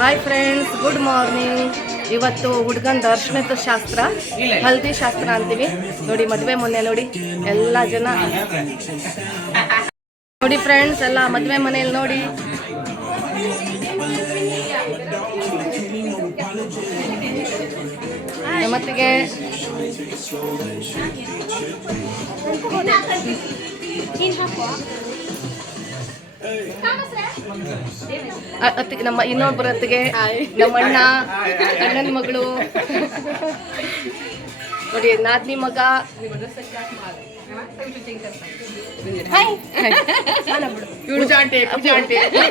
Hi friends, good morning. ಇವತ್ತು ಹುಡುಗಂದು ಅರ್ಶಿಣದ ಶಾಸ್ತ್ರ, ಹಲ್ದಿ ಶಾಸ್ತ್ರ ಅಂತೀವಿ ನೋಡಿ. ಮದುವೆ ಮೊನ್ನೆ ನೋಡಿ ಎಲ್ಲ ಜನ ನೋಡಿ ಫ್ರೆಂಡ್ಸ್, ಎಲ್ಲ ಮದುವೆ ಮನೆಯಲ್ಲಿ ನೋಡಿ. ಮತ್ತಿಗೆ ನಮ್ಮ ಇನ್ನೊಬ್ಬರ ಅತ್ತಿಗೆ, ನಮ್ಮ ಅಣ್ಣನ ಮಗಳು ನೋಡಿ, ನಾದ್ನಿ ಮಗ.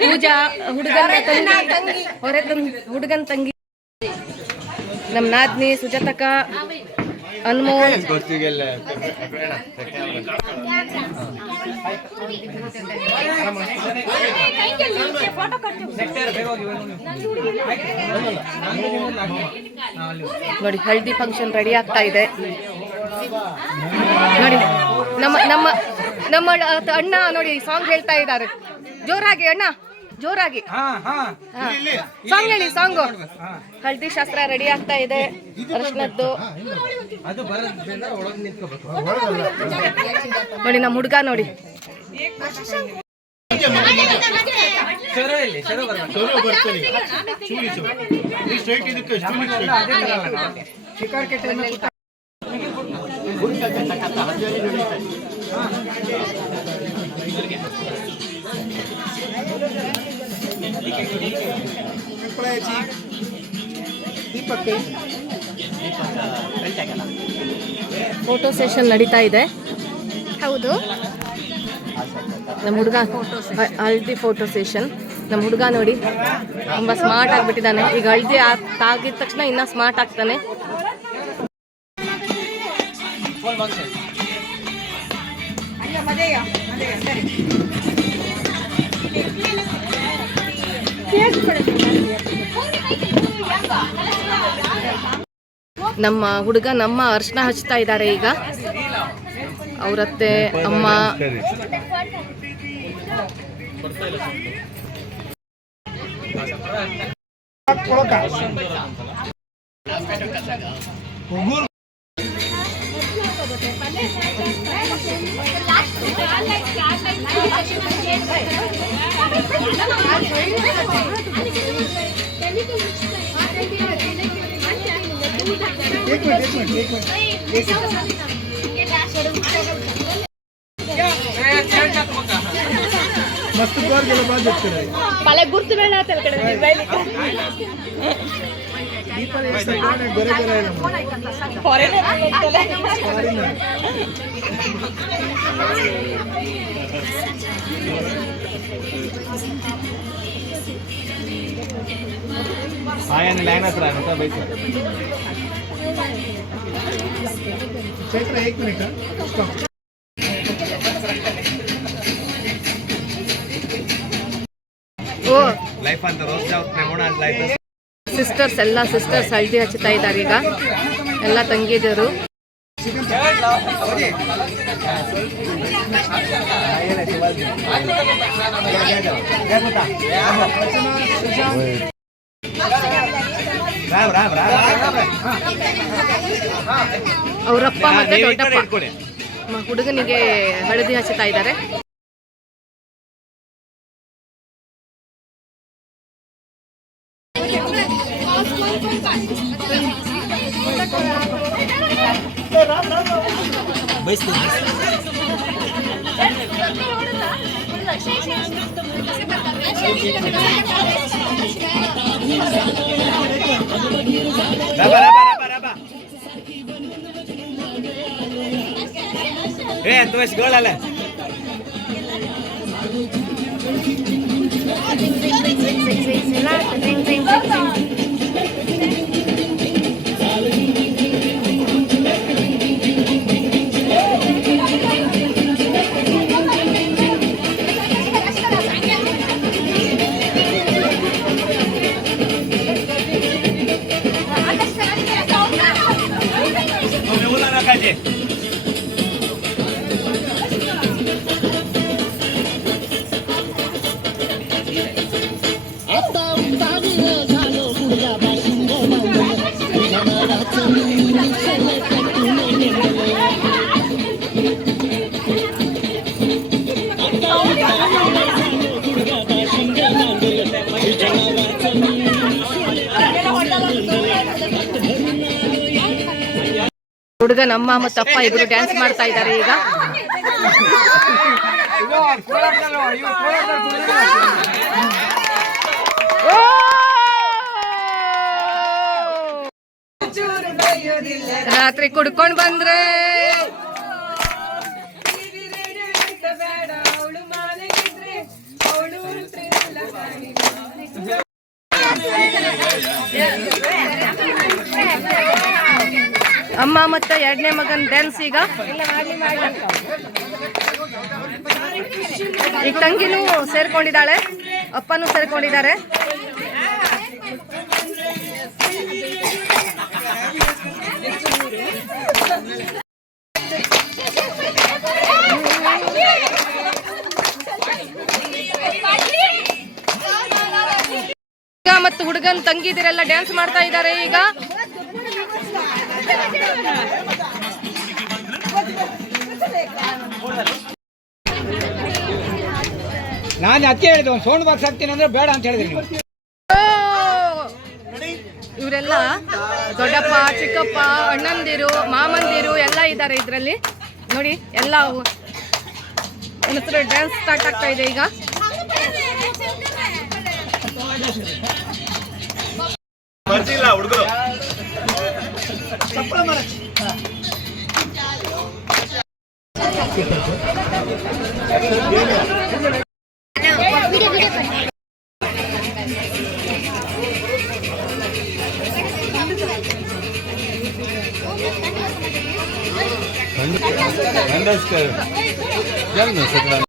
ಪೂಜಾ ಹುಡುಗನ್ ತಂಗಿ, ನಮ್ಮ ನಾದ್ನಿ ಸುಜಾತಕ್ಕ, ಅನ್ಮೋಲ್, ನೋಡಿ ಹಲ್ದಿ ಫಂಕ್ಷನ್ ರೆಡಿ ಆಗ್ತಾ ಇದೆ ನೋಡಿ. ನಮ್ಮ ನಮ್ಮ ನಮ್ಮ ಅಣ್ಣ ನೋಡಿ ಸಾಂಗ್ ಹೇಳ್ತಾ ಇದ್ದಾರೆ. ಜೋರಾಗಿ ಅಣ್ಣ, ಜೋರಾಗಿ ಸಾಂಗ್ ಹೇಳಿ. ಸಾಂಗು ಹಲ್ದಿ ಶಾಸ್ತ್ರ ರೆಡಿ ಆಗ್ತಾ ಇದೆ, ಅರ್ಶನದ್ದು ನೋಡಿ. ನಮ್ಮ ಹುಡುಗ ನೋಡಿ, ಫೋಟೋ ಸೆಷನ್ ನಡೀತಾ ಇದೆ. ಹೌದು, ನಮ್ಮ ಹುಡುಗ ಹಲ್ದಿ ಫೋಟೋ ಸೆಷನ್. ನಮ್ಮ ಹುಡುಗ ನೋಡಿ ತುಂಬ ಸ್ಮಾರ್ಟ್ ಆಗಿಬಿಟ್ಟಿದ್ದಾನೆ. ಈಗ ಹಲ್ದಿ ತಾಗಿದ ತಕ್ಷಣ ಇನ್ನೂ ಸ್ಮಾರ್ಟ್ ಆಗ್ತಾನೆ. ನಮ್ಮ ಹುಡುಗ ನಮ್ಮ ಅರ್ಶನ ಹಚ್ತಾ ಇದ್ದಾರೆ ಈಗ. ಅವರತ್ತೆ ಅಮ್ಮ मस्त बार गेला बाद मला गुर्तु वेळ आता कಡೆ ಮೊಬೈಲ್ दीपल एक सेकंड बरे बरे आहे ಫಾರಿನರ್ आयन लाइन हत्र आहे ना बाई. चैत्र एक मिनिट स्टॉप. ಓ ಲೈಫ್ ಅಂತ ರೋಸ್ ಜಾವ್ ಪ್ರಮೋಣ ಅಂತ ಲೈಫ್. ಸಿಸ್ಟರ್ಸ್ ಎಲ್ಲ ಸಿಸ್ಟರ್ಸ್ ಹಲ್ದಿ ಹಚ್ಚುತ್ತಾ ಇದ್ದಾರೆ ಈಗ, ಎಲ್ಲ ತಂಗಿದಿರು. ಅವರಪ್ಪ ಮತ್ತೆ ದೊಡ್ಡಪ್ಪ ಹುಡುಗನಿಗೆ ಹಳದಿ ಹಚ್ಚುತ್ತಾ ಇದ್ದಾರೆ. ಮಗನ ಅಮ್ಮ ಮತ್ತು ಅಪ್ಪ ಇಬ್ರು ಡ್ಯಾನ್ಸ್ ಮಾಡ್ತಾ ಇದ್ದಾರೆ ಈಗ. ರಾತ್ರಿ ಕುಡ್ಕೊಂಡ್ ಬಂದ್ರೆ ಅಮ್ಮ ಮತ್ತೆ ಎರಡನೇ ಮಗನ್ ಡ್ಯಾನ್ಸ್ ಈಗ. ಈಗ ತಂಗಿನೂ ಸೇರ್ಕೊಂಡಿದ್ದಾಳೆ, ಅಪ್ಪನೂ ಸೇರ್ಕೊಂಡಿದ್ದಾರೆ. ಮತ್ತು ಹುಡುಗನ್ ತಂಗಿದಿರೆಲ್ಲ ಡ್ಯಾನ್ಸ್ ಮಾಡ್ತಾ ಇದ್ದಾರೆ ಈಗ. ನಾನು ಅದಕ್ಕೆ ಹೇಳಿದೆ ಒಂದು ಸೌಂಡ್ ಬಾಕ್ಸ್ ಹಾಕ್ತೀನಿ ಅಂದ್ರೆ ಬೇಡ ಅಂತ ಹೇಳಿದ್ರಿ ನೀವು. ಇವರೆಲ್ಲ ದೊಡ್ಡಪ್ಪ, ಚಿಕ್ಕಪ್ಪ, ಅಣ್ಣಂದಿರು, ಮಾಮಂದಿರು ಎಲ್ಲ ಇದ್ದಾರೆ ಇದರಲ್ಲಿ. ನೋಡಿ ಎಲ್ಲ ಡ್ಯಾನ್ಸ್ ಸ್ಟಾರ್ಟ್ ಆಗ್ತಾ ಇದೆ ಈಗ. ಹುಡುಗರು